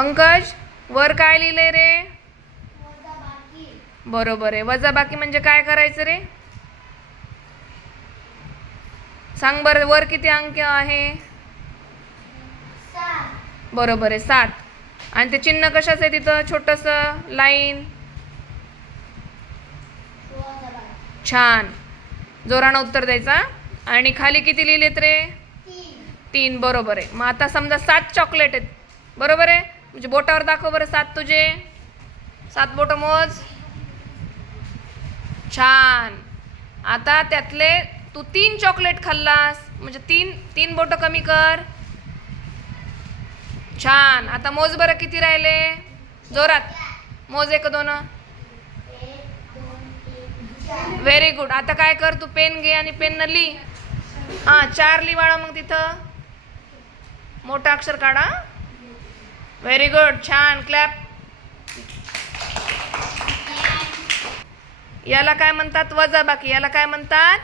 पंकज वर काय लिहिलंय रे? बरोबर आहे. वजाबाकी म्हणजे काय करायचं रे? सांग बरं, वर किती अंक आहे? बरोबर आहे, 7. आणि ते चिन्ह कशाचं आहे तिथं? छोटंसं लाईन. छान, जोरानं उत्तर द्यायचा. आणि खाली किती लिहिलेत रे? 3. बरोबर आहे. मग आता समजा 7 चॉकलेट आहेत, बरोबर आहे. म्हणजे बोटावर दाखव बरं 7 तुझे. 7 बोटं मोज. छान. आता त्यातले तू 3 चॉकलेट खाल्लास, म्हणजे 3 बोटं कमी कर. छान. आता मोज बरं किती राहिले, जोरात मोज. 1 2. Very good. आता काय कर, तू पेन घे आणि पेन न लिही. 4 लिवाळा मग तिथं मोठा अक्षर काढा. व्हेरी गुड, छान, क्लॅप. याला काय म्हणतात? वजाबाकी. याला काय म्हणतात?